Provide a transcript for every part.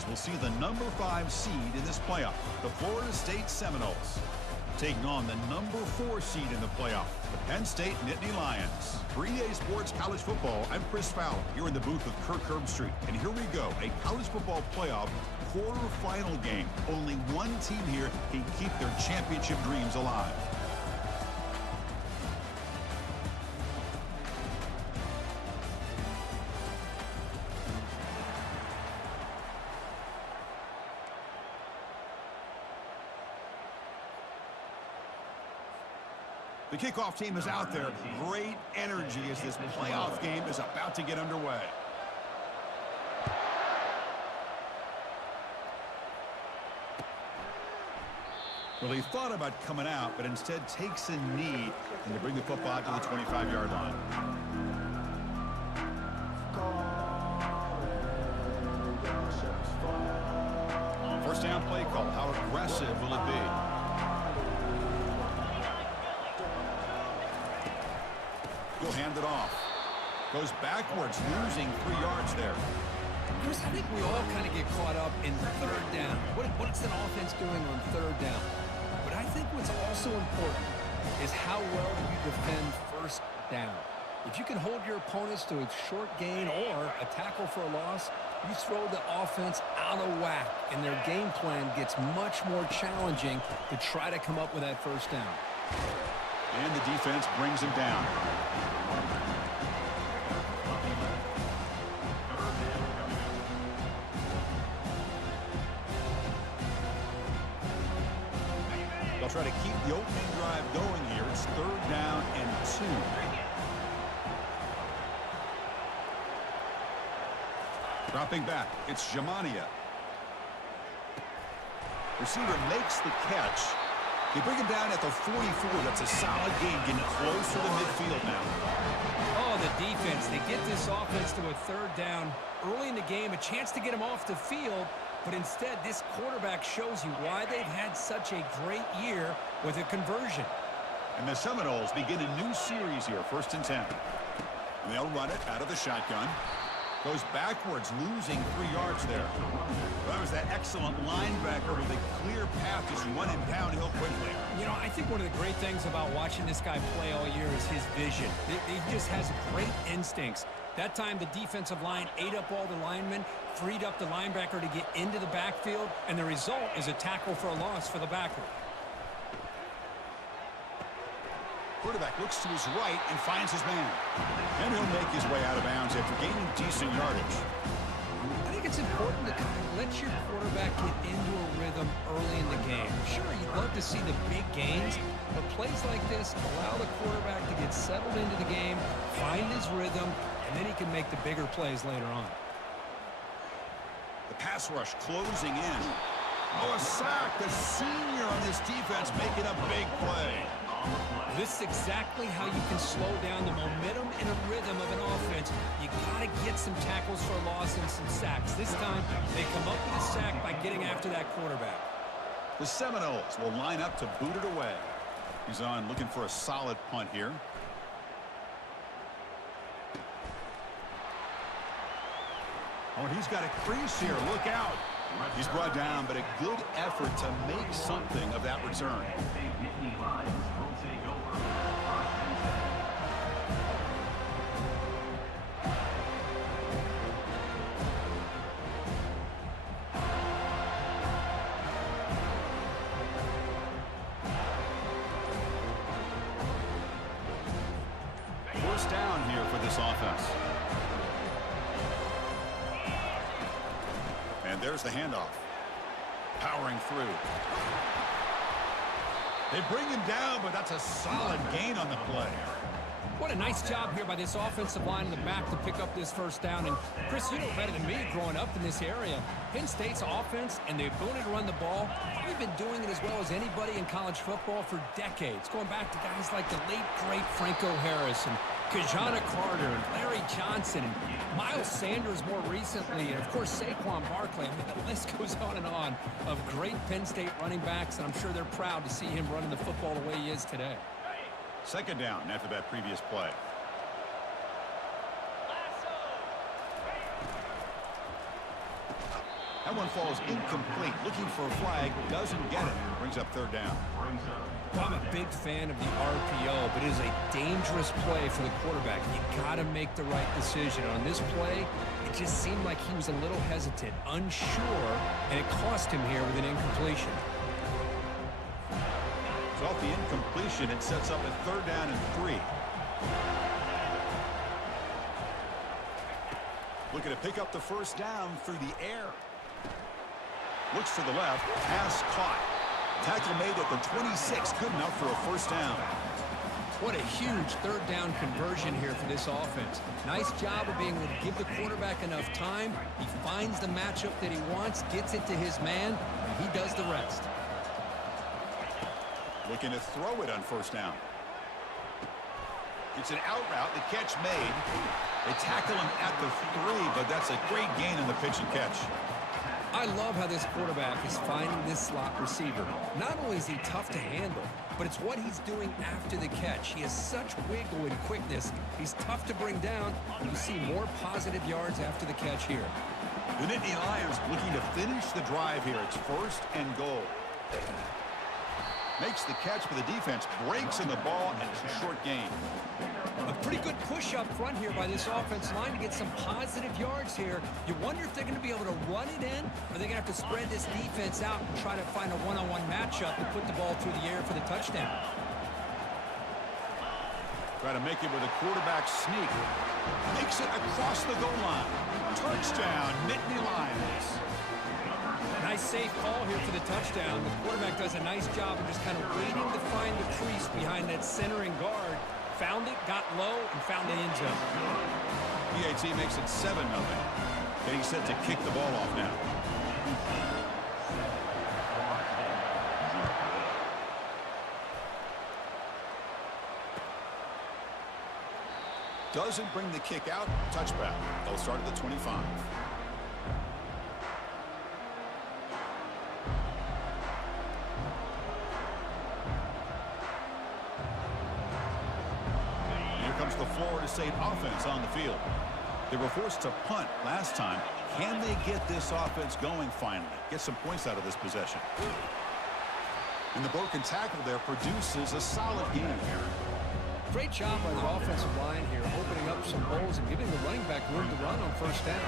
as we'll see the number 5 seed in this playoff, the Florida State Seminoles, taking on the number 4 seed in the playoff, the Penn State Nittany Lions. For EA Sports College Football, I'm Chris Fowler here in the booth with Kirk Herbstreit. And here we go, a college football playoff quarterfinal game. Only one team here can keep their championship dreams alive. The kickoff team is out there. Great energy as this playoff game is about to get underway. Well, he thought about coming out, but instead takes a knee and to bring the football to the 25-yard line. First down play call. How aggressive will it be? He'll hand it off. Goes backwards, losing 3 yards there. Chris, I think we all kind of get caught up in third down. What's an offense doing on third down? But I think what's also important is how well do you defend first down. If you can hold your opponents to a short gain or a tackle for a loss, you throw the offense out of whack, and their game plan gets much more challenging to try to come up with that first down. And the defense brings him down. They'll try to keep the opening drive going here. It's 3rd down and 2. Dropping back, it's Jamania. Receiver makes the catch. They bring him down at the 44. That's a solid gain, getting close to the midfield now. Oh, the defense. They get this offense to a 3rd down early in the game, a chance to get him off the field, but instead this quarterback shows you why they've had such a great year with a conversion. And the Seminoles begin a new series here, 1st and 10. And they'll run it out of the shotgun. Goes backwards, losing 3 yards there. Well, that was that excellent linebacker with a clear path just running downhill quickly. You know, I think one of the great things about watching this guy play all year is his vision. He just has great instincts. That time, the defensive line ate up all the linemen, freed up the linebacker to get into the backfield, and the result is a tackle for a loss for the backer. Quarterback looks to his right and finds his man. And he'll make his way out of bounds after gaining decent yardage. I think it's important to let your quarterback get into a rhythm early in the game. Sure, you'd love to see the big gains, but plays like this allow the quarterback to get settled into the game, find his rhythm, and then he can make the bigger plays later on. The pass rush closing in. Oh, a sack. The senior on this defense making a big play. This is exactly how you can slow down the momentum and a rhythm of an offense. You got to get some tackles for a loss and some sacks. This time, they come up with a sack by getting after that quarterback. The Seminoles will line up to boot it away. He's on looking for a solid punt here. Oh, and he's got a crease here. Look out. He's brought down, but a good effort to make something of that return. First down here for this offense. And there's the handoff. Powering through. They bring him down, but that's a solid gain on the play. What a nice job here by this offensive line in the back to pick up this first down. And, Chris, you know better than me growing up in this area. Penn State's offense and the ability to run the ball, they've been doing it as well as anybody in college football for decades, going back to guys like the late, great Franco Harris and Kajana Carter and Larry Johnson and Miles Sanders more recently, and, of course, Saquon Barkley. I mean, the list goes on and on of great Penn State running backs, and I'm sure they're proud to see him running the football the way he is today. Second down after that previous play. That one falls incomplete. Looking for a flag, doesn't get it. Brings up third down. Well, I'm a big fan of the RPO, but it is a dangerous play for the quarterback. You got to make the right decision. On this play, it just seemed like he was a little hesitant, unsure, and it cost him here with an incompletion. So off the incompletion, it sets up a third down and 3. Looking to pick up the first down through the air. Looks to the left. Pass caught. Tackle made at the 26. Good enough for a first down. What a huge third down conversion here for this offense. Nice job of being able to give the quarterback enough time. He finds the matchup that he wants, gets it to his man, and he does the rest. Looking to throw it on first down. It's an out route. The catch made. They tackle him at the 3, but that's a great gain in the pitch and catch. I love how this quarterback is finding this slot receiver. Not only is he tough to handle, but it's what he's doing after the catch. He has such wiggle and quickness. He's tough to bring down. You see more positive yards after the catch here. The Nittany Lions looking to finish the drive here. It's first and goal. Makes the catch for the defense, breaks in the ball, and it's a short gain. A pretty good push up front here by this offensive line to get some positive yards here. You wonder if they're going to be able to run it in, or they're going to have to spread this defense out and try to find a one-on-one matchup to put the ball through the air for the touchdown. Try to make it with a quarterback sneak. Makes it across the goal line. Touchdown, Nittany Lions. Nice safe call here for the touchdown. The quarterback does a nice job of just kind of waiting to find the crease behind that centering guard. Found it, got low, and found the end zone. PAT makes it 7-0. Getting set to kick the ball off now. Doesn't bring the kick out. Touchback. They'll start at the 25. Comes the Florida State offense on the field. They were forced to punt last time. Can they get this offense going finally? Get some points out of this possession. And the broken tackle there produces a solid game here. Great job by the offensive line here, opening up some holes and giving the running back room to run on first down.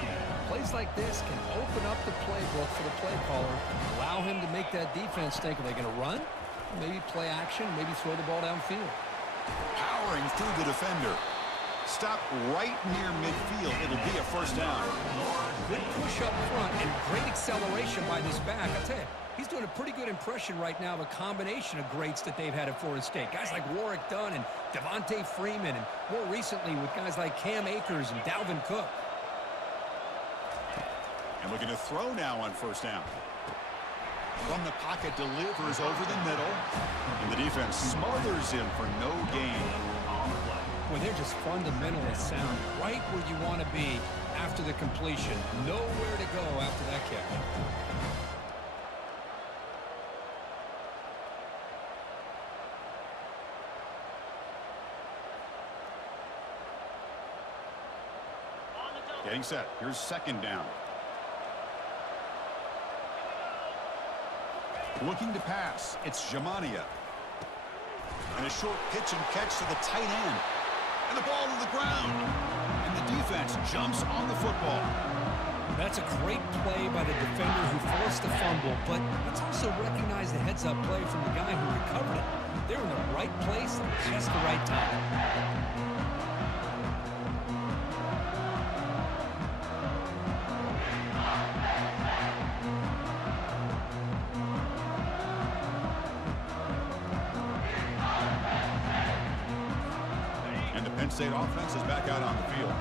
Plays like this can open up the playbook for the play caller, allow him to make that defense think, are they going to run? Maybe play action, maybe throw the ball downfield. Powering through the defender. Stop right near midfield. It'll be a first down. Good push up front and great acceleration by this back. I'll tell you, he's doing a pretty good impression right now of a combination of greats that they've had at Florida State. Guys like Warwick Dunn and Devontae Freeman, and more recently with guys like Cam Akers and Dalvin Cook. And looking to throw now on first down. From the pocket, delivers over the middle. And the defense smothers him for no gain. Well, they're just fundamentally sound, right where you want to be after the completion. Nowhere to go after that kick. Getting set. Here's second down. Looking to pass. It's Jamania. And a short pitch and catch to the tight end. And the ball to the ground. And the defense jumps on the football. That's a great play by the defender who forced the fumble, but let's also recognize the heads-up play from the guy who recovered it. They're in the right place at just the right time. Penn State offense is back out on the field.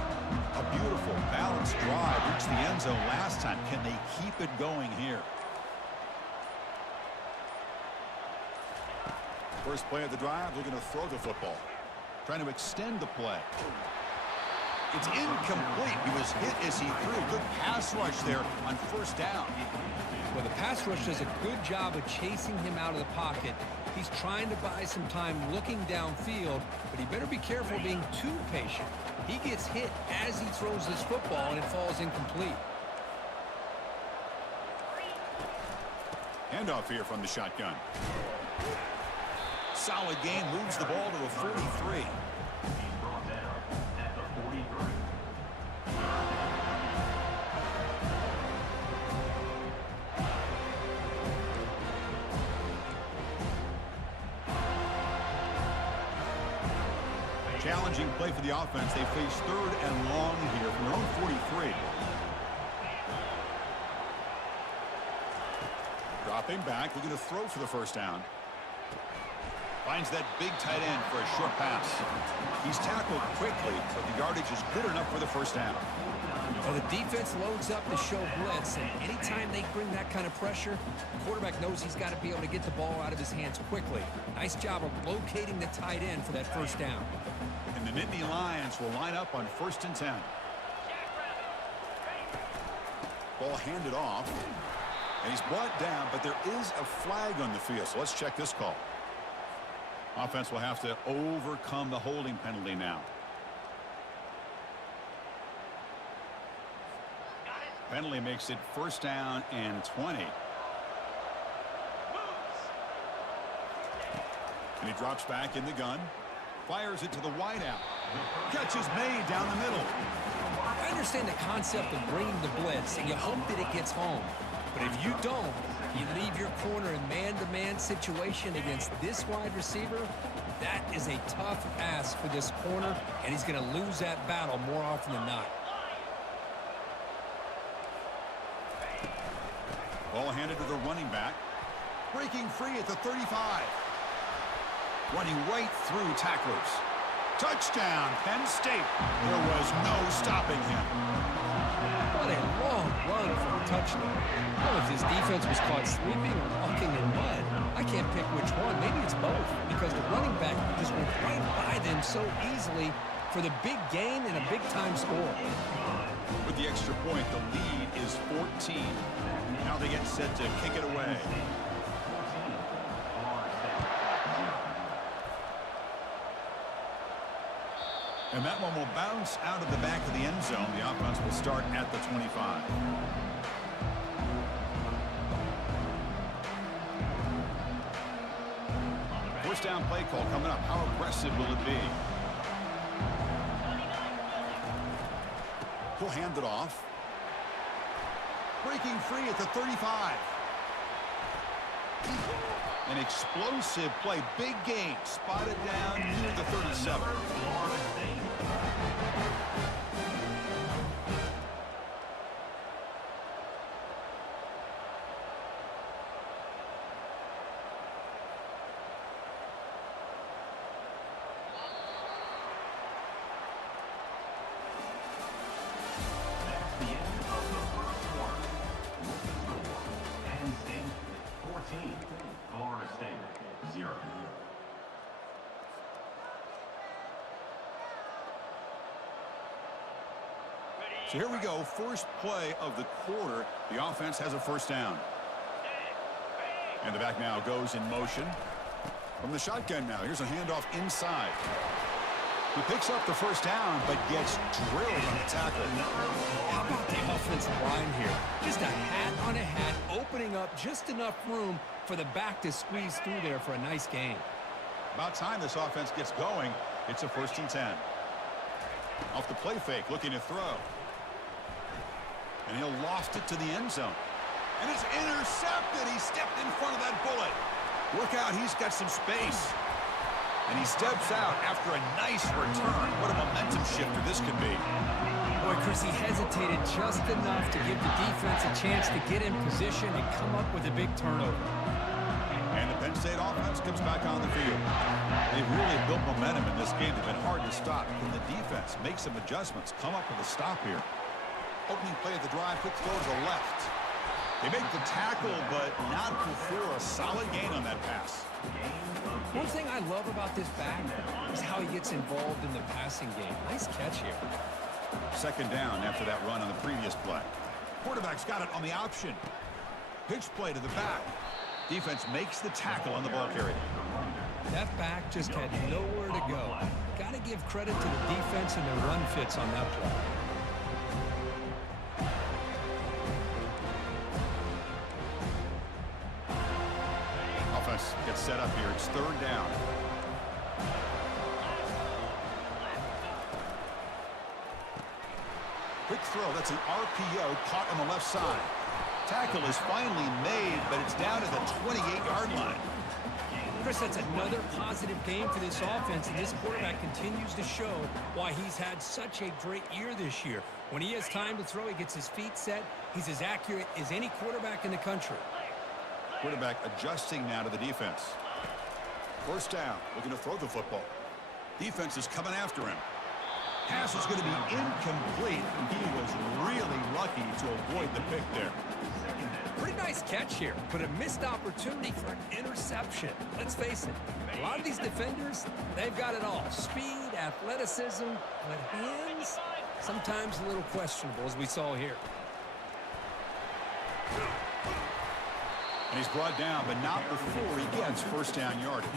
A beautiful, balanced drive. Reached the end zone last time. Can they keep it going here? First play of the drive, looking to throw the football. Trying to extend the play. It's incomplete. He was hit as he threw. Good pass rush there on first down. Well, the pass rush does a good job of chasing him out of the pocket. He's trying to buy some time looking downfield, but he better be careful being too patient. He gets hit as he throws this football, and it falls incomplete. Handoff here from the shotgun. Solid gain, moves the ball to the 43. Challenging play for the offense. They face 3rd and long here from their own 43. Dropping back, looking to throw for the first down. Finds that big tight end for a short pass. He's tackled quickly, but the yardage is good enough for the first down. Well, the defense loads up to show blitz, and anytime they bring that kind of pressure, the quarterback knows he's got to be able to get the ball out of his hands quickly. Nice job of locating the tight end for that first down. And the Nittany Lions will line up on 1st and 10. Ball handed off. And he's brought down, but there is a flag on the field. So let's check this call. Offense will have to overcome the holding penalty now. Penalty makes it 1st down and 20. And he drops back in the gun. Fires it to the wideout. Catch is made down the middle. I understand the concept of bringing the blitz, and you hope that it gets home. But if you don't, you leave your corner in man-to-man situation against this wide receiver, that is a tough ask for this corner, and he's going to lose that battle more often than not. Ball handed to the running back. Breaking free at the 35. Running right through tacklers. Touchdown, Penn State. There was no stopping him. What a long run for a touchdown. I don't know if his defense was caught sleeping or walking in mud. I can't pick which one. Maybe it's both, because the running back just went right by them so easily for the big gain and a big-time score. With the extra point, the lead is 14. Now they get set to kick it away. And that one will bounce out of the back of the end zone. The offense will start at the 25. First down play call coming up. How aggressive will it be? He'll hand it off. Breaking free at the 35. An explosive play. Big gain. Spotted down near the 37. So here we go, first play of the quarter. The offense has a first down. And the back now goes in motion. From the shotgun now, here's a handoff inside. He picks up the first down, but gets drilled on the tackle. How about the offensive line here? Just a hat on a hat, opening up just enough room for the back to squeeze through there for a nice gain. About time this offense gets going. It's a 1st and 10. Off the play fake, looking to throw. And he'll loft it to the end zone. And it's intercepted. He stepped in front of that bullet. Look out, he's got some space. And he steps out after a nice return. What a momentum shifter this could be. Boy, Chris, he hesitated just enough to give the defense a chance to get in position and come up with a big turnover. And the Penn State offense comes back on the field. They've really built momentum in this game. They've been hard to stop. Can the defense make some adjustments, come up with a stop here? Opening play of the drive, quick throw to the left. They make the tackle, but not before a solid gain on that pass. One thing I love about this back is how he gets involved in the passing game. Nice catch here. Second down after that run on the previous play. Quarterback's got it on the option. Pitch play to the back. Defense makes the tackle on the ball carrier. That back just had nowhere to go. Got to give credit to the defense and their run fits on that play. defense gets set up here. It's third down. Quick throw. That's an RPO caught on the left side. Tackle is finally made, but it's down to the 28-yard line. Chris, that's another positive game for this offense, and this quarterback continues to show why he's had such a great year this year. When he has time to throw, he gets his feet set. He's as accurate as any quarterback in the country. Quarterback adjusting now to the defense. First down, looking to throw the football. Defense is coming after him. Pass is going to be incomplete. He was really lucky to avoid the pick there. Pretty nice catch here, but a missed opportunity for an interception. Let's face it, a lot of these defenders, they've got it all. Speed, athleticism, but hands, sometimes a little questionable, as we saw here. And he's brought down, but not before he gets first down yardage.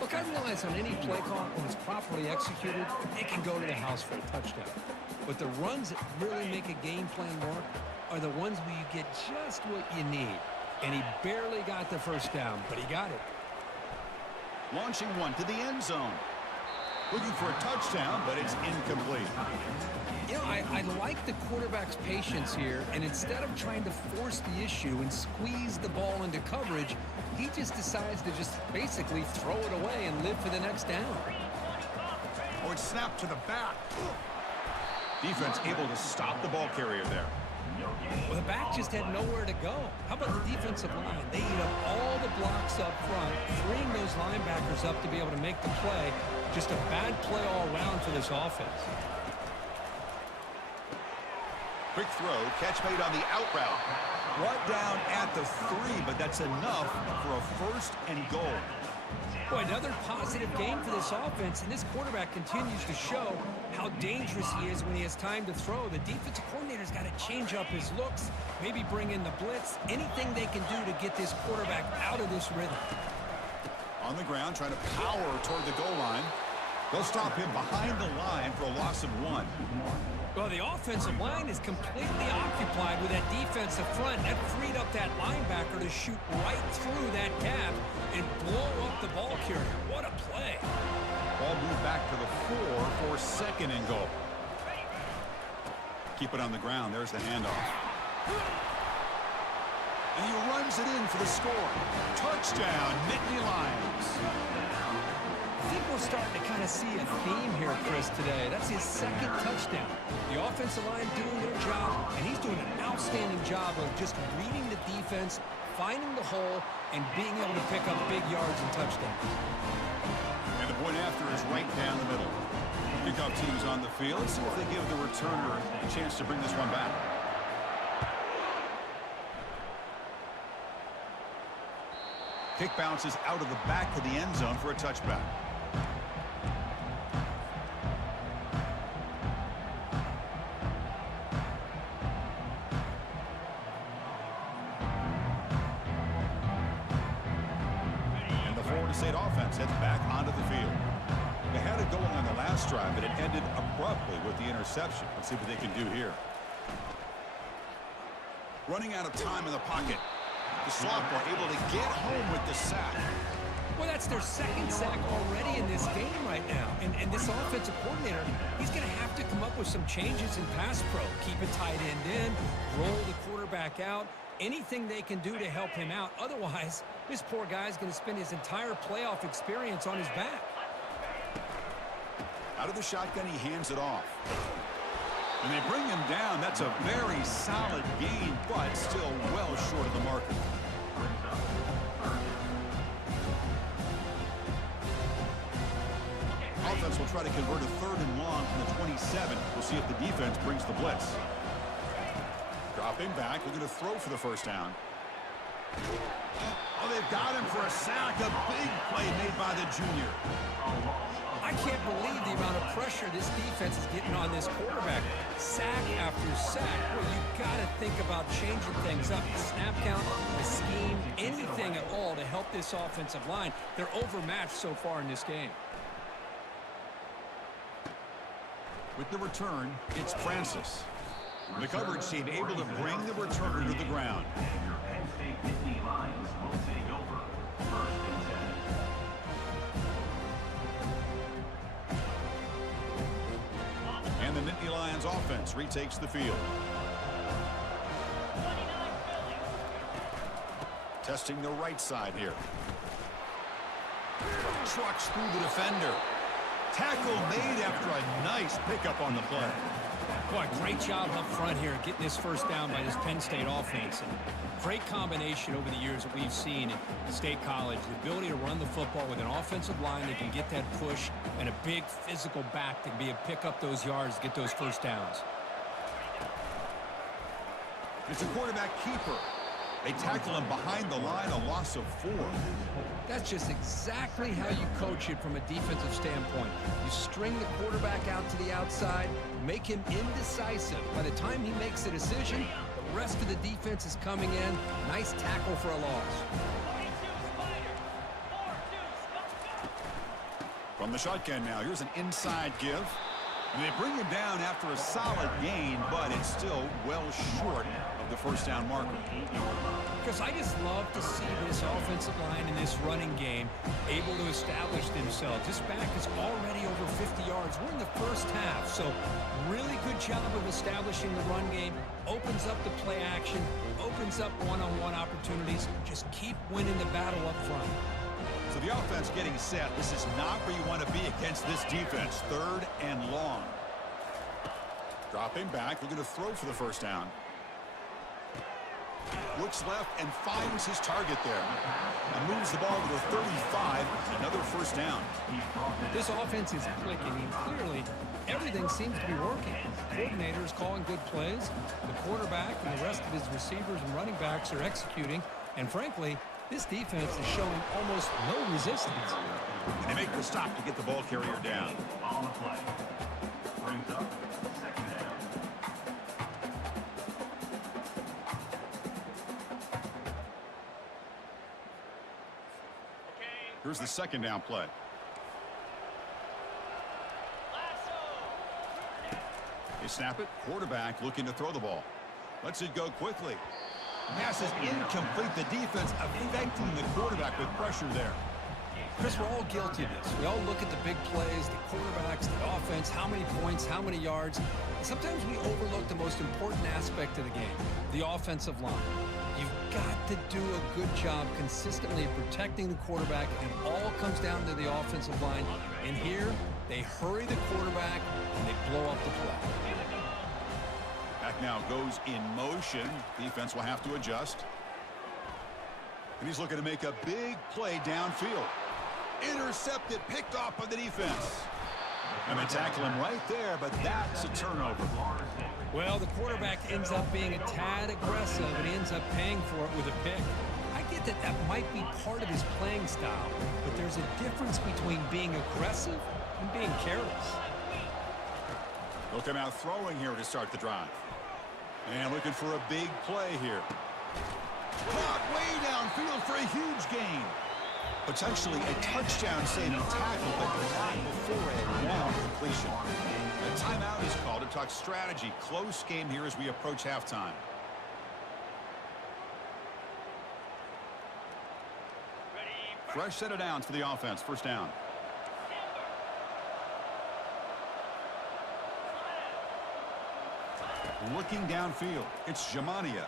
Look, I realize on any play call, when it's properly executed, it can go to the house for a touchdown. But the runs that really make a game plan work are the ones where you get just what you need. And he barely got the first down, but he got it. Launching one to the end zone. Looking for a touchdown, but it's incomplete. You know, I like the quarterback's patience here, and instead of trying to force the issue and squeeze the ball into coverage, he just decides to just basically throw it away and live for the next down. Oh, it's snapped to the back. Defense able to stop the ball carrier there. Well, the back just had nowhere to go. How about the defensive line? They eat up all the blocks up front, freeing those linebackers up to be able to make the play. Just a bad play all around for this offense. Quick throw, catch made on the out route. Brought down at the 3, but that's enough for a first and goal. Boy, another positive game for this offense, and this quarterback continues to show how dangerous he is when he has time to throw. The defensive coordinator's got to change up his looks, maybe bring in the blitz, anything they can do to get this quarterback out of this rhythm. On the ground, trying to power toward the goal line. They'll stop him behind the line for a loss of 1. Well, the offensive line is completely occupied with that defensive front. That freed up that linebacker to shoot right through that gap and blow up the ball carrier. What a play. Ball moved back to the 4 for second and goal. Keep it on the ground. There's the handoff. And he runs it in for the score. Touchdown, Nittany Lions. I think we're starting to kind of see a theme here, Chris, today. That's his second touchdown. The offensive line doing their job, and he's doing an outstanding job of just reading the defense, finding the hole, and being able to pick up big yards and touchdowns. And the point after is right down the middle. Kickoff team's on the field. Let's see if they give the returner a chance to bring this one back. Kick bounces out of the back of the end zone for a touchback. State offense heads back onto the field. They had it going on the last drive, but it ended abruptly with the interception. Let's see what they can do here. Running out of time in the pocket. The sophomore able to get home with the sack. Well, that's their second sack already in this game right now. And this offensive coordinator, he's going to have to come up with some changes in pass pro. Keep a tight end in, roll the quarterback out. Anything they can do to help him out. Otherwise, this poor guy's going to spend his entire playoff experience on his back. Out of the shotgun, he hands it off. And they bring him down. That's a very solid gain, but still well short of the marker. Offense will try to convert a 3rd and long from the 27. We'll see if the defense brings the blitz. Dropping back, looking to throw for the first down. Oh, they've got him for a sack. A big play made by the junior. I can't believe the amount of pressure this defense is getting on this quarterback. Sack after sack. Well, you've got to think about changing things up. The snap count, the scheme, anything at all to help this offensive line. They're overmatched so far in this game. With the return, it's Francis. The coverage team able to bring the returner to the ground. defense retakes the field. Testing the right side here. Trucks through the defender. Tackle made after a nice pickup on the play. Boy, great job up front here getting this first down by this Penn State offense. And great combination over the years that we've seen in State College. The ability to run the football with an offensive line that can get that push and a big physical back to be able to pick up those yards, get those first downs. It's a quarterback keeper. They tackle him behind the line, a loss of 4. That's just exactly how you coach it from a defensive standpoint. You string the quarterback out to the outside, make him indecisive. By the time he makes a decision, the rest of the defense is coming in. Nice tackle for a loss. From the shotgun now, here's an inside give. And they bring him down after a solid gain, but it's still well short of the first down marker. Because I just love to see this offensive line in this running game able to establish themselves. This back is already over 50 yards. We're in the first half, so really good job of establishing the run game. Opens up the play action, opens up one-on-one opportunities. Just keep winning the battle up front. So the offense getting set. This is not where you want to be against this defense. 3rd and long. Dropping back, looking to throw for the first down. Looks left and finds his target there. And moves the ball to the 35. Another first down. This offense is clicking, and clearly everything seems to be working. Coordinators calling good plays. The quarterback and the rest of his receivers and running backs are executing. And frankly, this defense is showing almost no resistance. And they make the stop to get the ball carrier down. On the play. Brings up second down. Here's the second down play. They snap it. Quarterback looking to throw the ball. Lets it go quickly. Pass is incomplete. The defense affecting the quarterback with pressure there. Chris, we're all guilty of this. We all look at the big plays, the quarterbacks, the offense, how many points, how many yards. Sometimes we overlook the most important aspect of the game, the offensive line. You've got to do a good job consistently protecting the quarterback, and it all comes down to the offensive line. And here, they hurry the quarterback, and they blow up the play. Back now goes in motion. Defense will have to adjust. And he's looking to make a big play downfield. Intercepted, picked off by the defense. And they tackle him right there, but that's a turnover. Well, the quarterback ends up being a tad aggressive, and he ends up paying for it with a pick. I get that that might be part of his playing style, but there's a difference between being aggressive and being careless. They'll come out throwing here to start the drive. And looking for a big play here. Caught way downfield for a huge gain. Potentially a touchdown-saving tackle, but not before a long completion. A timeout is called to talk strategy. Close game here as we approach halftime. Fresh set of downs for the offense. First down. Looking downfield. It's Jamania.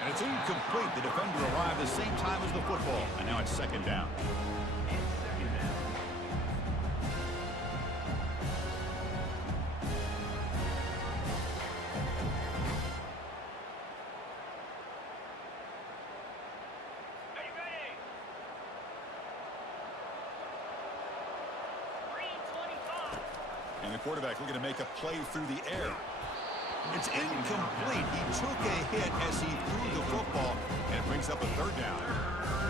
And it's incomplete. The defender arrived the same time as the football. And now it's second down. And the quarterback looking to make a play through the air. It's incomplete. He took a hit as he threw the football, and it brings up a third down.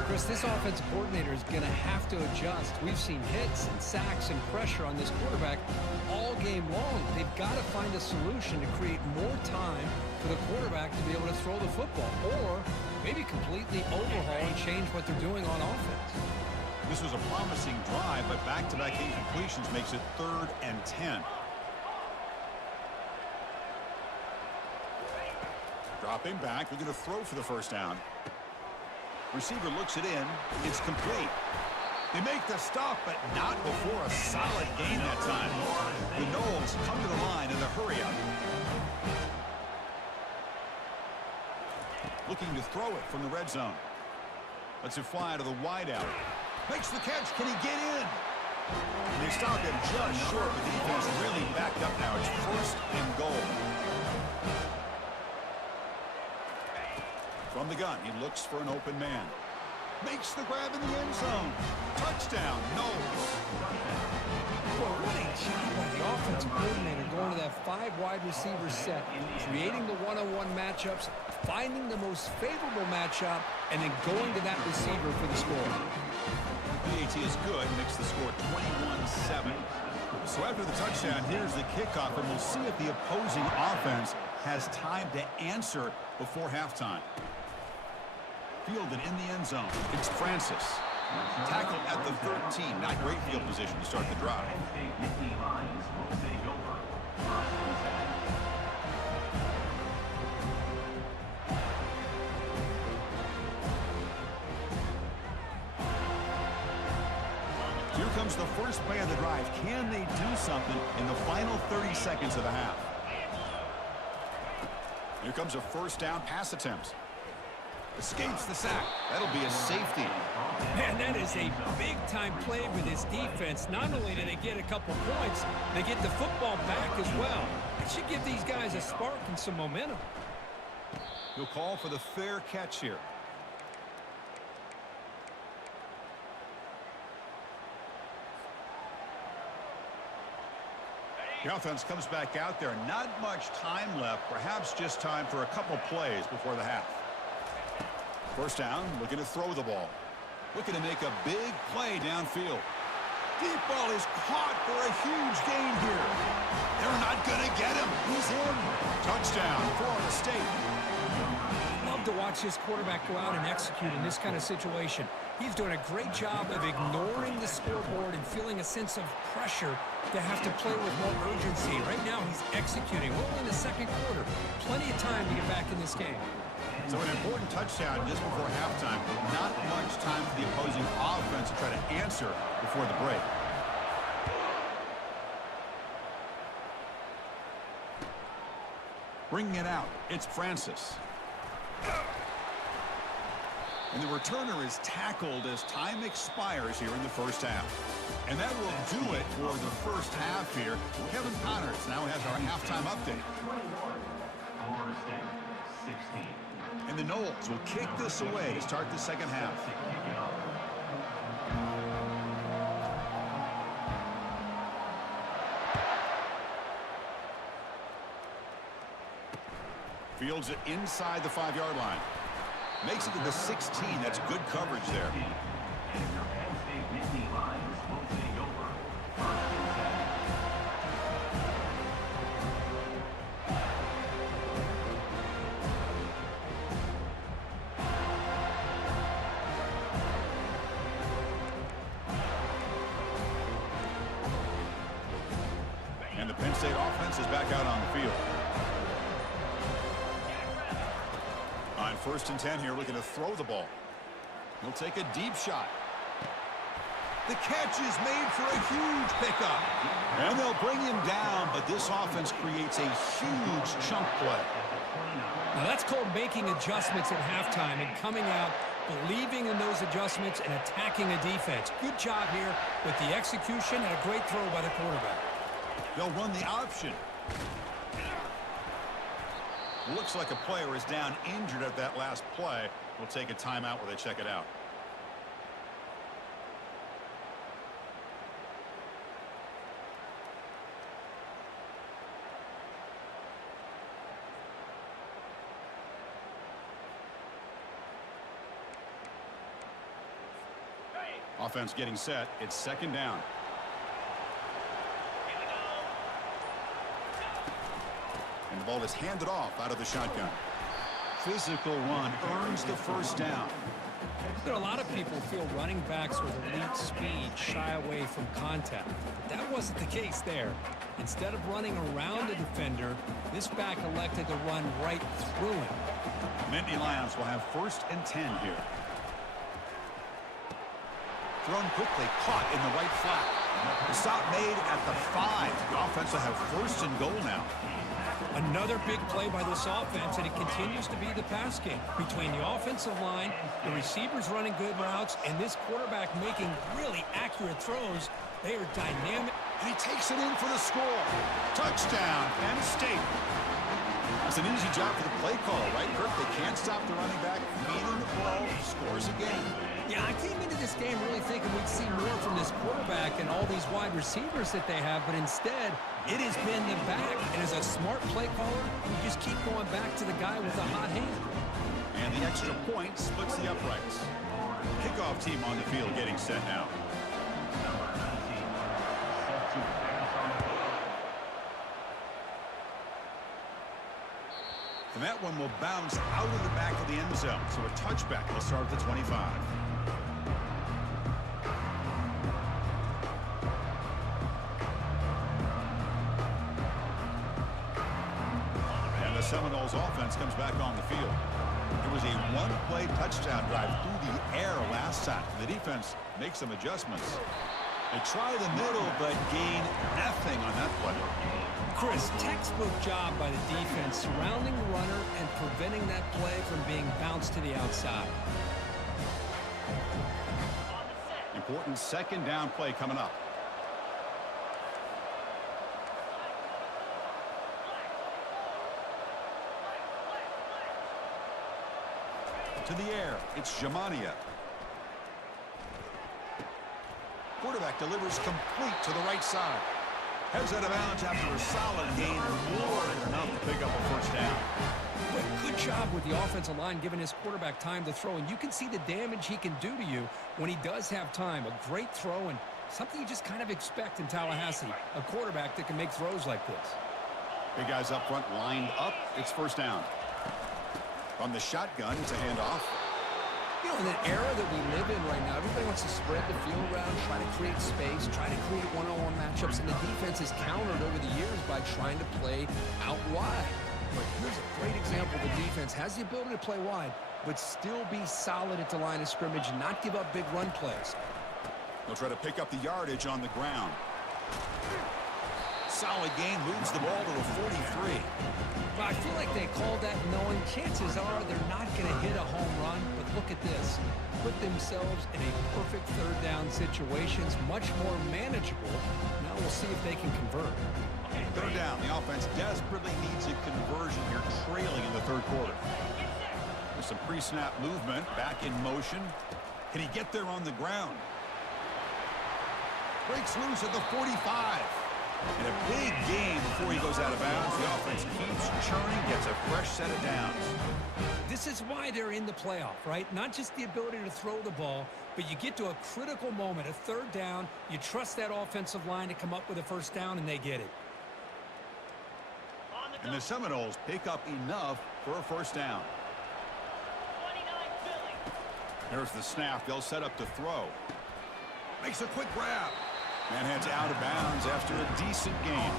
Chris, this offensive coordinator is going to have to adjust. We've seen hits and sacks and pressure on this quarterback all game long. They've got to find a solution to create more time for the quarterback to be able to throw the football, or maybe completely overhaul and change what they're doing on offense. This was a promising drive, but back-to-back incompletions makes it 3rd and 10. Dropping back, looking to throw for the first down. Receiver looks it in. It's complete. They make the stop, but not before a solid gain that time. The Noles come to the line in the hurry-up. Looking to throw it from the red zone. Lets it fly to the wideout. Makes the catch. Can he get in? And they stopped him just short. The defense really backed up now. It's 1st and goal. From the gun, he looks for an open man. Makes the grab in the end zone. Touchdown, Noles. Well, what a job by the offensive coordinator going to that 5 wide receiver set, creating the one-on-one matchups, finding the most favorable matchup, and then going to that receiver for the score. PAT is good, makes the score 21-7. So after the touchdown, here's the kickoff, and we'll see if the opposing offense has time to answer before halftime. Fielded in the end zone. It's Francis. Tackled at the 13. Not great field position to start the drive. Here comes the first play of the drive. Can they do something in the final 30 seconds of the half? Here comes a first down pass attempt. Escapes the sack. That'll be a safety. Man, that is a big-time play with this defense. Not only do they get a couple points, they get the football back as well. It should give these guys a spark and some momentum. He'll call for the fair catch here. The offense comes back out there. Not much time left. Perhaps just time for a couple plays before the half. First down, looking to throw the ball. Looking to make a big play downfield. Deep ball is caught for a huge gain here. They're not going to get him. He's in. Touchdown, Florida State. Love to watch this quarterback go out and execute in this kind of situation. He's doing a great job of ignoring the scoreboard and feeling a sense of pressure to have to play with more urgency. Right now, he's executing. We're only in the second quarter. Plenty of time to get back in this game. So an important touchdown just before halftime. Not much time for the opposing offense to try to answer before the break. Bringing it out, it's Francis. And the returner is tackled as time expires here in the first half. And that will do it for the first half here. Kevin Connors now has our halftime update. Florida State, 16. And the Noles will kick this away to start the second half. Fields it inside the 5-yard line. Makes it to the 16. That's good coverage there. And the Penn State offense is back out on the field. On 1st and 10 here, looking to throw the ball. He'll take a deep shot. The catch is made for a huge pickup. And they'll bring him down, but this offense creates a huge chunk play. Now that's called making adjustments at halftime and coming out, believing in those adjustments and attacking a defense. Good job here with the execution and a great throw by the quarterback. They'll run the option. Looks like a player is down injured at that last play. We'll take a timeout while they check it out. Offense getting set. It's second down. And the ball is handed off out of the shotgun. Physical run earns the first down. You know, a lot of people feel running backs with elite speed shy away from contact. But that wasn't the case there. Instead of running around a defender, this back elected to run right through him. Nittany Lions will have 1st and 10 here. Thrown quickly, caught in the right flat. The stop made at the 5. The offense will have first and goal now. Another big play by this offense, and it continues to be the pass game. Between the offensive line, the receivers running good routes, and this quarterback making really accurate throws, they are dynamic. And he takes it in for the score. Touchdown, Penn State. That's an easy job for the play call, right, Kirk? They can't stop the running back, feeding the ball, scores again. Yeah, I came into this game really thinking we'd see more from this quarterback and all these wide receivers that they have, but instead, it has been the back. And as a smart play caller, you just keep going back to the guy with a hot hand. And the extra point splits the uprights. Kickoff team on the field getting set now. And that one will bounce out of the back of the end zone. So a touchback will start at the 25. And the Seminoles offense comes back on the field. It was a one-play touchdown drive through the air last time. The defense makes some adjustments. They try the middle, but gain nothing on that play. Chris, textbook job by the defense surrounding the runner and preventing that play from being bounced to the outside. Important second down play coming up. To the air, it's Jamania. Quarterback delivers complete to the right side. Heads out of bounds after a solid gain, more than enough to pick up a first down. But good job with the offensive line giving his quarterback time to throw, and you can see the damage he can do to you when he does have time. A great throw and something you just kind of expect in Tallahassee, a quarterback that can make throws like this. Big guys up front lined up. It's first down. From the shotgun, it's a handoff. You know, in the era that we live in right now, everybody wants to spread the field around, try to create space, try to create one-on-one matchups, and the defense is countered over the years by trying to play out wide. But here's a great example. The defense has the ability to play wide, but still be solid at the line of scrimmage and not give up big run plays. They'll try to pick up the yardage on the ground. Solid gain, moves the ball to the 43. But I feel like they called that knowing chances are they're not going to hit a home run. But look at this. Put themselves in a perfect third down situation. It's much more manageable. Now we'll see if they can convert. Third down. The offense desperately needs a conversion here, trailing in the third quarter. There's some pre-snap movement, back in motion. Can he get there on the ground? Breaks loose at the 45. And a big game before he goes out of bounds. The offense keeps churning, gets a fresh set of downs. This is why they're in the playoff, right? Not just the ability to throw the ball, but you get to a critical moment, a third down. You trust that offensive line to come up with a first down, and they get it. And the Seminoles pick up enough for a first down. There's the snap. They'll set up to throw. Makes a quick grab. Man heads out of bounds after a decent game.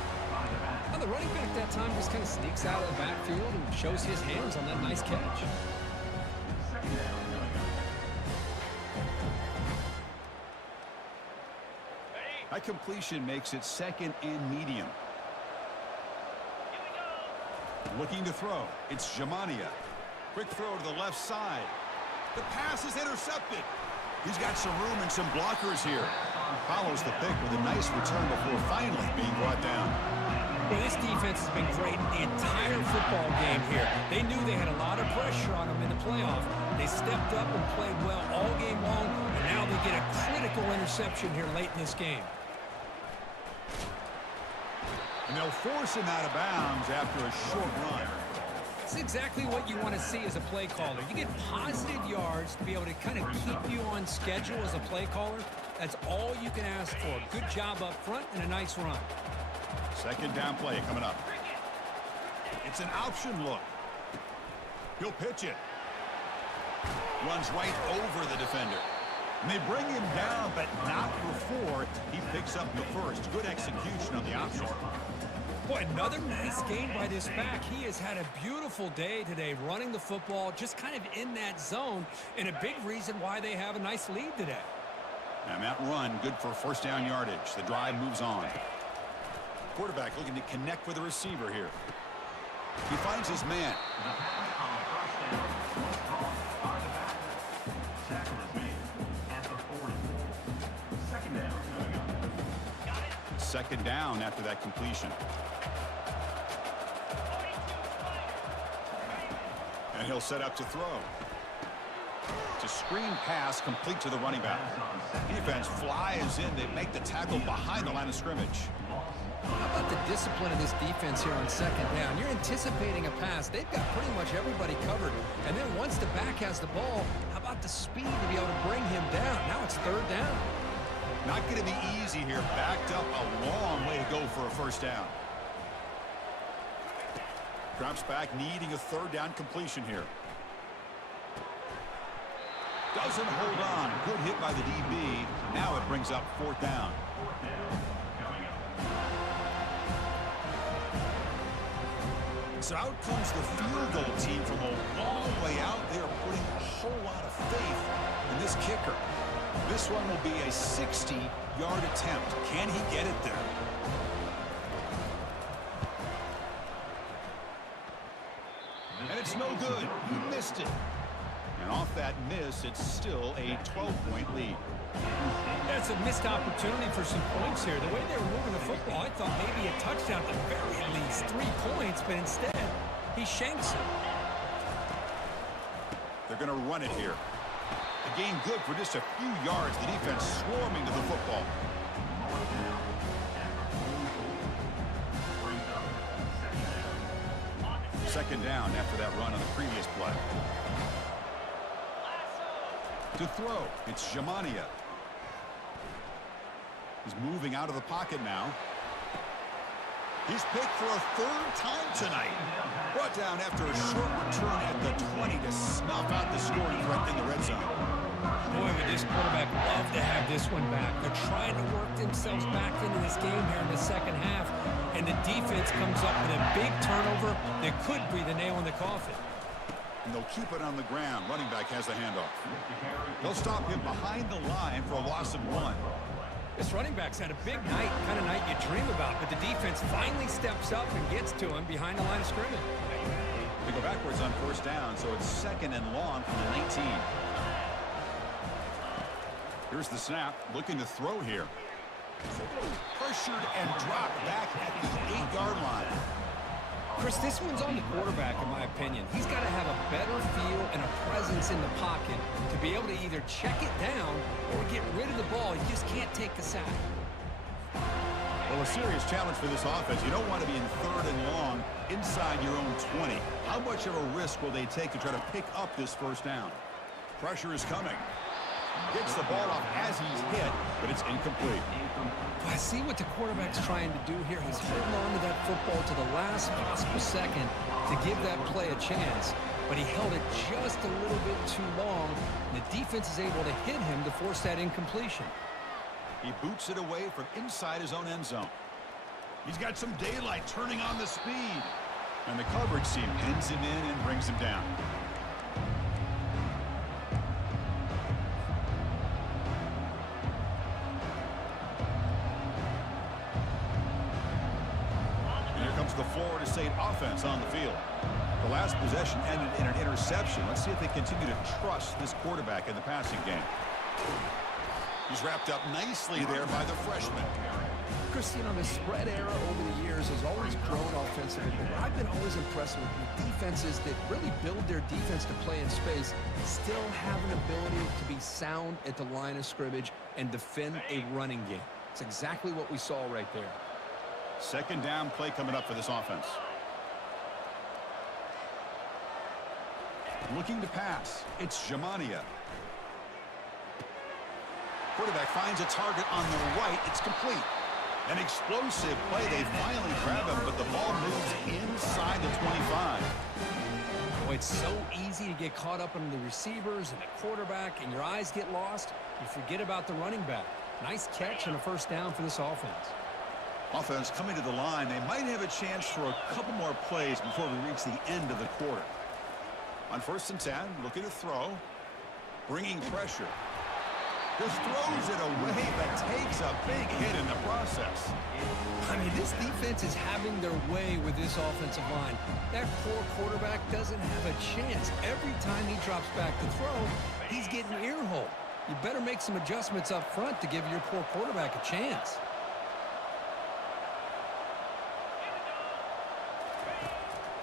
Well, the running back that time just kind of sneaks out of the backfield and shows his hands on that nice catch. That completion makes it second and medium. Looking to throw. It's Jamania. Quick throw to the left side. The pass is intercepted. He's got some room and some blockers here. Follows the pick with a nice return before finally being brought down. Well, this defense has been great the entire football game here. They knew they had a lot of pressure on them in the playoff. They stepped up and played well all game long, and now they get a critical interception here late in this game. And they'll force him out of bounds after a short run. It's exactly what you want to see as a play caller. You get positive yards to be able to kind of keep you on schedule as a play caller. That's all you can ask for. Good job up front and a nice run. Second down play coming up. It's an option look. He'll pitch it. Runs right over the defender. And they bring him down, but not before he picks up the first. Good execution on the option. Boy, another nice game by this back. He has had a beautiful day today running the football, just kind of in that zone, and a big reason why they have a nice lead today. And that run, good for first down yardage. The drive moves on. Quarterback looking to connect with the receiver here. He finds his man. The pass on first down was brought by the back. Tackle is made at the 40. Second down coming up. Second down after that completion. And he'll set up to throw. It's a screen pass complete to the running back. Defense flies in. They make the tackle behind the line of scrimmage. How about the discipline of this defense here on second down? You're anticipating a pass. They've got pretty much everybody covered. And then once the back has the ball, how about the speed to be able to bring him down? Now it's third down. Not going to be easy here. Backed up a long way to go for a first down. Drops back, needing a third down completion here. Doesn't hold on. Good hit by the DB. Now it brings up fourth down. So out comes the field goal team from a long way out. They are putting a whole lot of faith in this kicker. This one will be a 60-yard attempt. Can he get it there? And it's no good. He missed it. And off that miss, it's still a 12-point lead. That's a missed opportunity for some points here. The way they were moving the football, I thought maybe a touchdown at the very least, 3 points, but instead, he shanks it. They're going to run it here. A gain good for just a few yards. The defense swarming to the football. Second down after that run on the previous play. To throw, it's Jamania. He's moving out of the pocket now. He's picked for a third time tonight. Brought down after a short return at the 20 to snuff out the scoring threat in the red zone. Boy, would this quarterback love to have this one back. They're trying to work themselves back into this game here in the second half, and the defense comes up with a big turnover that could be the nail in the coffin. And they'll keep it on the ground. Running back has the handoff. They'll stop him behind the line for a loss of 1. This running back's had a big night, kind of night you dream about, but the defense finally steps up and gets to him behind the line of scrimmage. They go backwards on first down, so it's second and long from the 19. Here's the snap, looking to throw here. Pressured and dropped back at the 8-yard line. Chris, this one's on the quarterback, in my opinion. He's got to have a better feel and a presence in the pocket to be able to either check it down or get rid of the ball. You just can't take the sack. Well, a serious challenge for this offense. You don't want to be in third and long inside your own 20. How much of a risk will they take to try to pick up this first down? Pressure is coming. Gets the ball off as he's hit, but it's incomplete. I see what the quarterback's trying to do here. He's holding on to that football to the last possible second to give that play a chance. But he held it just a little bit too long. And the defense is able to hit him to force that incompletion. He boots it away from inside his own end zone. He's got some daylight turning on the speed. And the coverage team pins him in and brings him down. The Florida State offense on the field. The last possession ended in an interception. Let's see if they continue to trust this quarterback in the passing game. He's wrapped up nicely there by the freshman. Chris, you know, the spread era over the years has always grown offensively, but what I've been always impressed with defenses that really build their defense to play in space still have an ability to be sound at the line of scrimmage and defend a running game. It's exactly what we saw right there. Second down play coming up for this offense. Looking to pass. It's Jamania. Quarterback finds a target on the right. It's complete. An explosive play. They finally grab him, but the ball moves inside the 25. Boy, it's so easy to get caught up in the receivers and the quarterback, and your eyes get lost. You forget about the running back. Nice catch and a first down for this offense. Offense coming to the line. They might have a chance for a couple more plays before we reach the end of the quarter. On 1st and 10, looking to throw. Bringing pressure. Just throws it away, but takes a big hit in the process. I mean, this defense is having their way with this offensive line. That poor quarterback doesn't have a chance. Every time he drops back to throw, he's getting ear-hole. You better make some adjustments up front to give your poor quarterback a chance.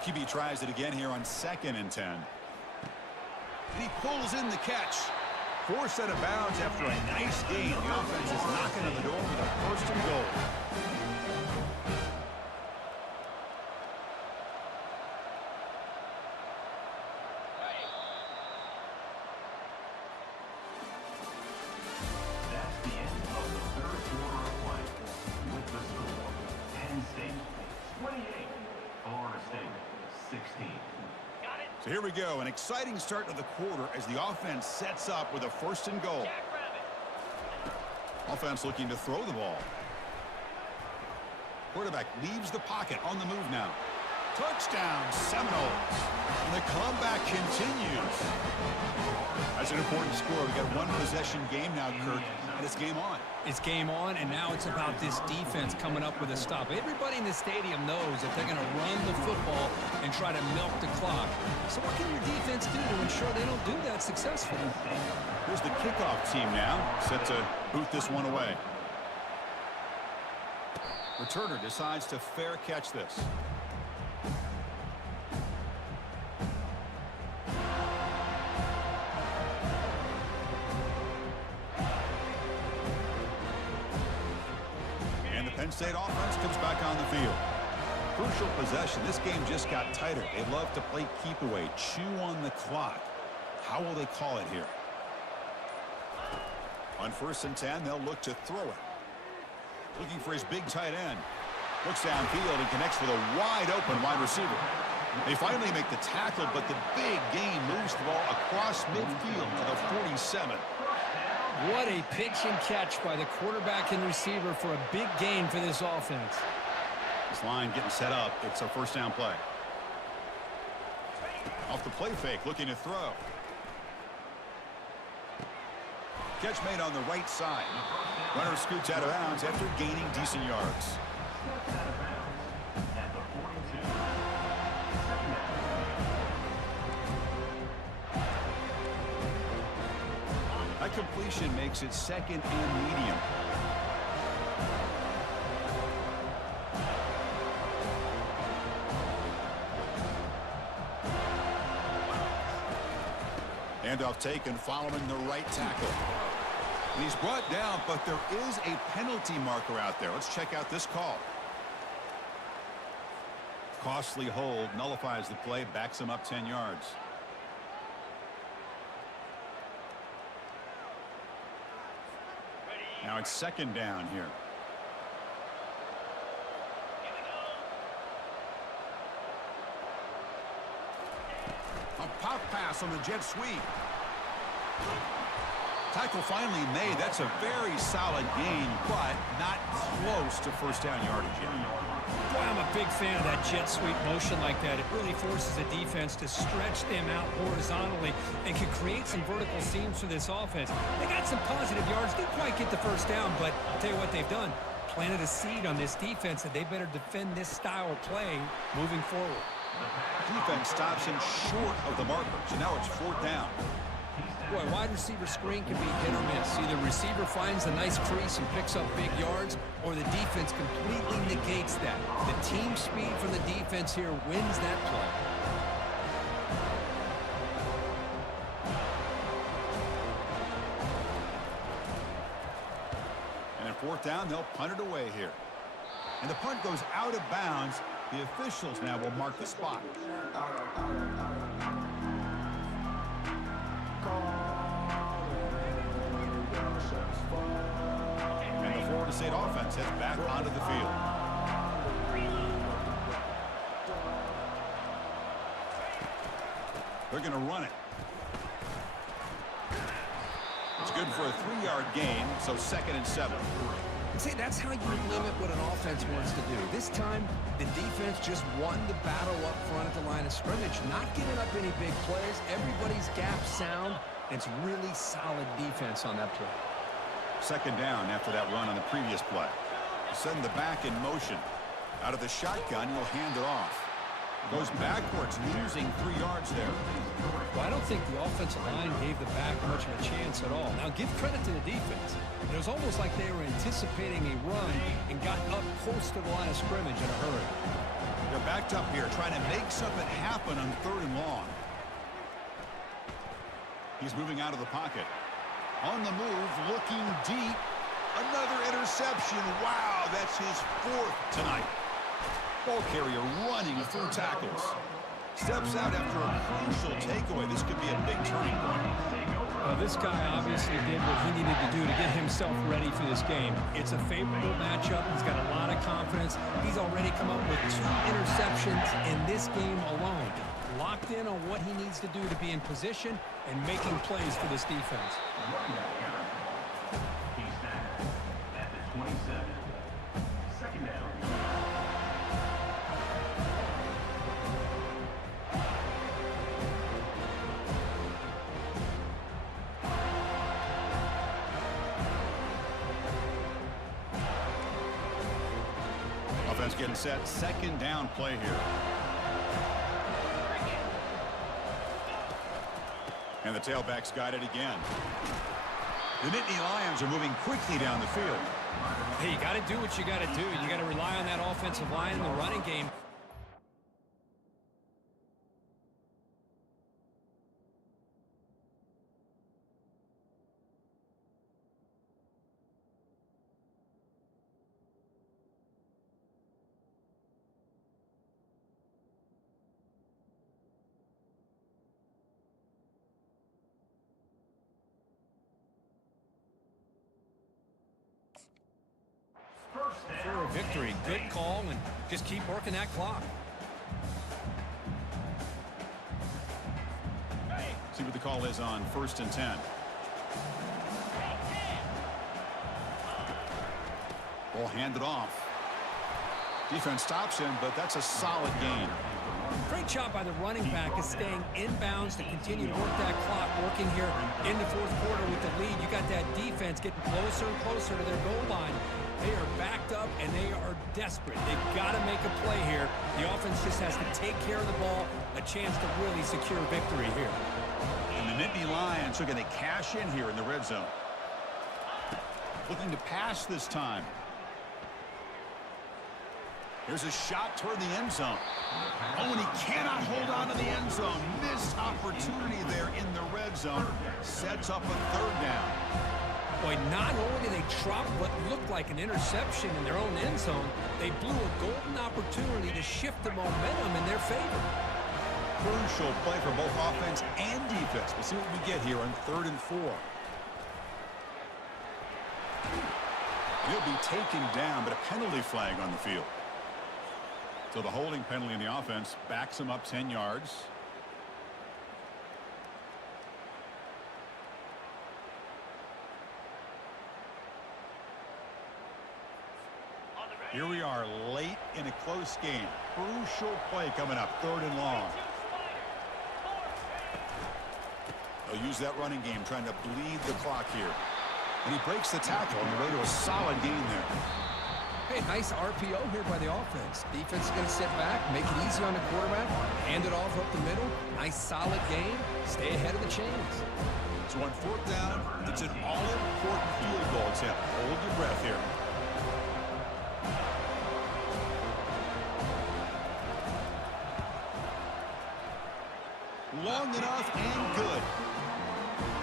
QB tries it again here on 2nd and 10. And he pulls in the catch. Forced out of bounds after a nice gain. The offense is knocking on the door with a 1st and goal. That's the end of the 3rd quarter of play. With the score, Penn State 28, Florida State 16. So here we go, an exciting start to the quarter as the offense sets up with a 1st and goal. Offense looking to throw the ball. Quarterback leaves the pocket on the move now. Touchdown, Seminoles. And the comeback continues. That's an important score. We got 1 possession game now, Kirk, and it's game on. It's game on, and now it's about this defense coming up with a stop. Everybody in the stadium knows that they're going to run the football and try to milk the clock. So what can your defense do to ensure they don't do that successfully? Here's the kickoff team now, set to boot this one away. Returner decides to fair catch this. And the Penn State offense comes back on the field. Crucial possession. This game just got tighter. They love to play keep away, chew on the clock. How will they call it here? On 1st and 10, they'll look to throw it. Looking for his big tight end. Looks downfield and connects with a wide-open wide receiver. They finally make the tackle, but the big gain moves the ball across midfield to the 47. What a pitch and catch by the quarterback and receiver for a big gain for this offense. This line getting set up. It's a 1st down play. Off the play fake, looking to throw. Catch made on the right side. Runner scoots out of bounds after gaining decent yards. That completion makes it 2nd and medium. Handoff taken following the right tackle. And he's brought down, but there is a penalty marker out there. Let's check out this call. Costly hold, nullifies the play, backs him up 10 yards. Now it's 2nd down here. A pop pass on the jet sweep. Tackle finally made. That's a very solid gain, but not close to 1st down yardage yet. Boy, I'm a big fan of that jet sweep motion like that. It really forces the defense to stretch them out horizontally and can create some vertical seams for this offense. They got some positive yards. Didn't quite get the 1st down, but I'll tell you what they've done. Planted a seed on this defense that they better defend this style of play moving forward. Defense stops him short of the marker, so now it's 4th down. Boy, wide receiver screen can be hit or miss. Either receiver finds a nice crease and picks up big yards, or the defense completely negates that. The team speed from the defense here wins that play. And at 4th down, they'll punt it away here. And the punt goes out of bounds. The officials now will mark the spot. And the Florida State offense heads back onto the field. They're going to run it. It's good for a 3-yard gain, so 2nd and 7. See, that's how you limit what an offense wants to do. This time, the defense just won the battle up front at the line of scrimmage, not giving up any big plays. Everybody's gap sound. It's really solid defense on that play. Second down after that run on the previous play. Send the back in motion. Out of the shotgun, he'll hand it off. Goes backwards, losing 3 yards there. Well, I don't think the offensive line gave the back much of a chance at all. Now, give credit to the defense. It was almost like they were anticipating a run and got up close to the line of scrimmage in a hurry. They're backed up here, trying to make something happen on 3rd and long. He's moving out of the pocket. On the move, looking deep. Another interception. Wow, that's his 4th tonight. Ball carrier running through tackles. Steps out after a crucial takeaway. This could be a big turning point. Well, this guy obviously did what he needed to do to get himself ready for this game. It's a favorable matchup. He's got a lot of confidence. He's already come up with 2 interceptions in this game alone. Locked in on what he needs to do to be in position and making plays for this defense. He's back at the 27. Second down. Offense getting set. Second down play here. And the tailback's got it again. The Nittany Lions are moving quickly down the field. Hey, you got to do what you got to do. You got to rely on that offensive line in the running game. For a victory. Good call, and just keep working that clock. See what the call is on 1st and 10. Ball handed off. Defense stops him, but that's a solid gain. Great job by the running back is staying inbounds to continue to work that clock, working here in the 4th quarter with the lead. You got that defense getting closer and closer to their goal line. They are backed up, and they are desperate. They've got to make a play here. The offense just has to take care of the ball, a chance to really secure victory here. And the Nittany Lions are going to cash in here in the red zone. Looking to pass this time. There's a shot toward the end zone. Oh, and he cannot hold on to the end zone. Missed opportunity there in the red zone. Sets up a 3rd down. Boy, not only did they drop what looked like an interception in their own end zone, they blew a golden opportunity to shift the momentum in their favor. Crucial play for both offense and defense. We'll see what we get here on 3rd and 4. He'll be taken down, but a penalty flag on the field. So the holding penalty in the offense backs him up 10 yards. Here we are late in a close game. Crucial play coming up, 3rd and long. They'll use that running game, trying to bleed the clock here. And he breaks the tackle on the way to a solid gain there. Hey, nice RPO here by the offense. Defense is going to sit back, make it easy on the quarterback, hand it off up the middle. Nice solid game. Stay ahead of the chains. So on 4th down, it's an all-important field goal attempt. Hold your breath here. Long enough and good.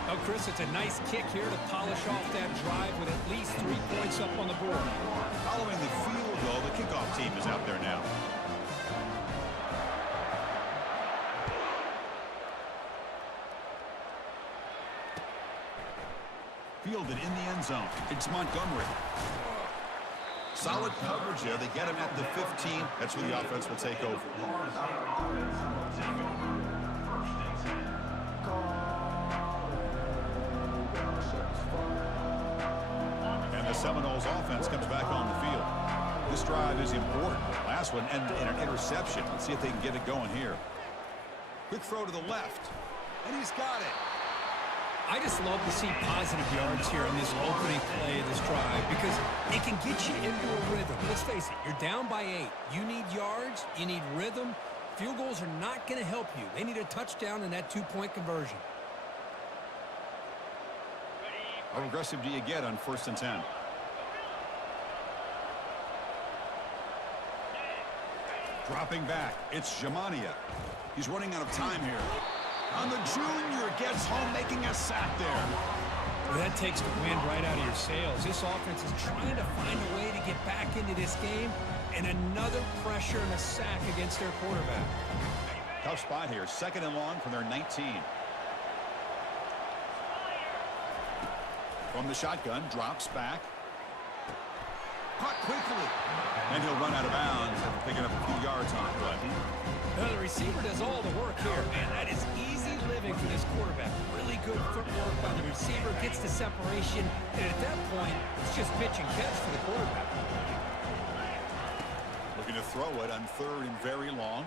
Oh, Chris, it's a nice kick here to polish off that drive with at least 3 points up on the board. Following the field goal, the kickoff team is out there now. Fielded in the end zone. It's Montgomery. Solid coverage there. They get him at the 15. That's where the offense will take over. And the Seminoles offense comes back on the field. This drive is important. Last one ended in an interception. Let's see if they can get it going here. Quick throw to the left. And he's got it. I just love to see positive yards here on this opening play of this drive because it can get you into a rhythm. Let's face it, you're down by 8. You need yards, you need rhythm. Field goals are not going to help you. They need a touchdown and that 2-point conversion. How aggressive do you get on 1st and 10? Dropping back, it's Jamania. He's running out of time here. On the junior, gets home, making a sack there. Well, that takes the wind right out of your sails. This offense is trying to find a way to get back into this game, and another pressure and a sack against their quarterback. Tough spot here, 2nd and long from their 19. From the shotgun, drops back. Caught quickly. And he'll run out of bounds after picking up a few yards on it. Well, the receiver does all the work here, man. That is easy living for this quarterback. Really good footwork by the receiver, gets the separation, and at that point, it's just pitch and catch for the quarterback. Looking to throw it on 3rd and very long.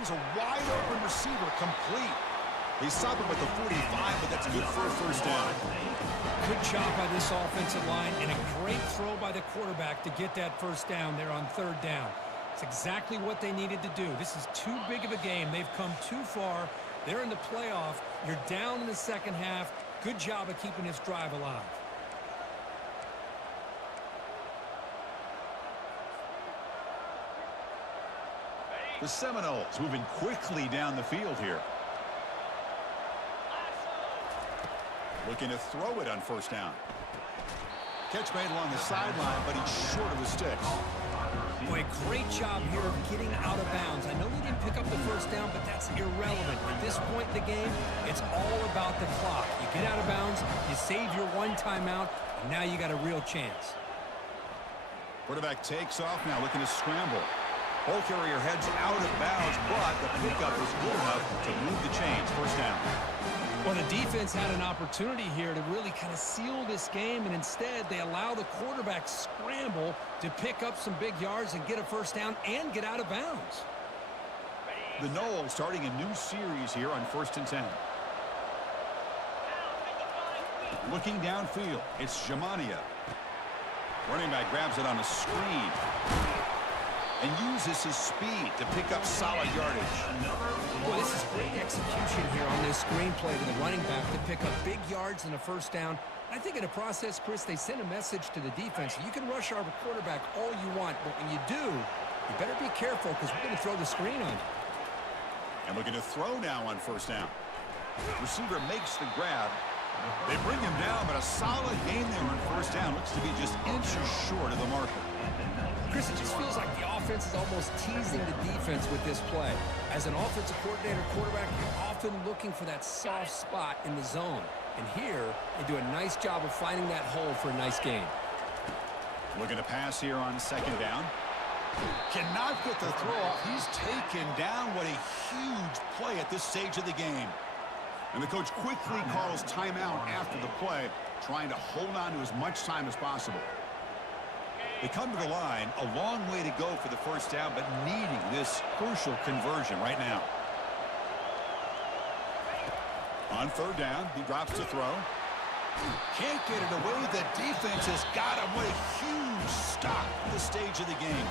He's a wide open receiver, complete. They stop him at the 45, but that's good for a 1st down. Good job by this offensive line, and a great throw by the quarterback to get that 1st down there on 3rd down. It's exactly what they needed to do. This is too big of a game. They've come too far. They're in the playoff. You're down in the 2nd half. Good job of keeping this drive alive. The Seminoles moving quickly down the field here. Looking to throw it on 1st down. Catch made along the sideline, but he's short of the sticks. Boy, great job here of getting out of bounds. I know they didn't pick up the 1st down, but that's irrelevant. At this point in the game, it's all about the clock. You get out of bounds, you save your 1 timeout, and now you got a real chance. Quarterback takes off now, looking to scramble. Ball carrier heads out of bounds, but the pickup was good enough to move the chains. 1st down. Well, the defense had an opportunity here to really kind of seal this game, and instead they allow the quarterback scramble to pick up some big yards and get a 1st down and get out of bounds. The Noles starting a new series here on 1st and 10. Looking downfield, it's Jamania. Running back grabs it on a screen and uses his speed to pick up solid yardage. Boy, this is great execution here on this screenplay to the running back to pick up big yards and a 1st down. I think in the process, Chris, they sent a message to the defense. You can rush our quarterback all you want, but when you do, you better be careful because we're going to throw the screen on you. And looking to throw now on 1st down. Receiver makes the grab. They bring him down, but a solid gain there on 1st down. Looks to be just inches short of the marker. Chris, it just feels like the offense is almost teasing the defense with this play. As an offensive coordinator quarterback, you're often looking for that soft spot in the zone. And here, they do a nice job of finding that hole for a nice gain. Looking to pass here on 2nd down. Cannot get the throw off. He's taken down. What a huge play at this stage of the game. And the coach quickly calls timeout after the play, trying to hold on to as much time as possible. They come to the line, a long way to go for the 1st down, but needing this crucial conversion right now. On 3rd down, he drops to throw. Can't get it away. The defense has got him. What a huge stop at this stage of the game.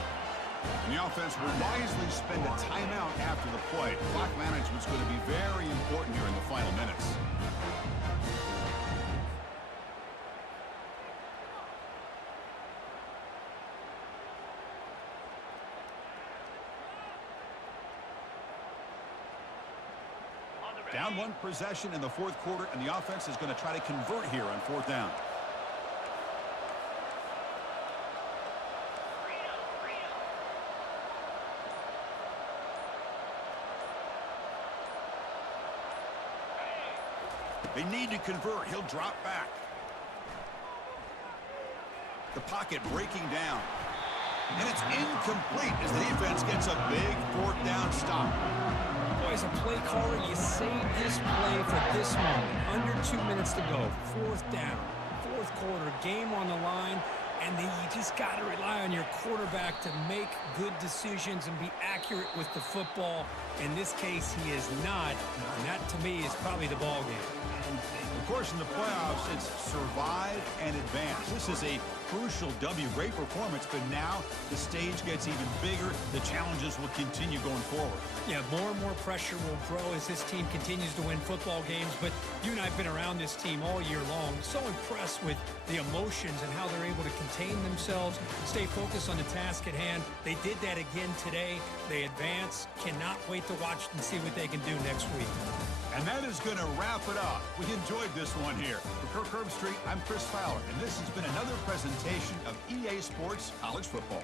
And the offense will wisely spend a timeout after the play. Clock management's going to be very important here in the final minutes. Down 1 possession in the 4th quarter, and the offense is going to try to convert here on 4th down. They need to convert. He'll drop back. The pocket breaking down. And it's incomplete as the defense gets a big 4th down stop. Boy, as a play caller, you save this play for this moment. Under 2 minutes to go. 4th down. 4th quarter. Game on the line. And then you just got to rely on your quarterback to make good decisions and be accurate with the football. In this case, he is not. And that, to me, is probably the ball game. Of course, in the playoffs, it's survive and advance. This is a crucial W. Great performance, but now the stage gets even bigger. The challenges will continue going forward. Yeah, more and more pressure will grow as this team continues to win football games. But you and I have been around this team all year long. So impressed with the emotions and how they're able to contain themselves, stay focused on the task at hand. They did that again today. They advance. Cannot wait to watch and see what they can do next week. And that is going to wrap it up. We enjoyed this one here. For Kirk Herbstreit, I'm Chris Fowler, and this has been another presentation of EA Sports College Football.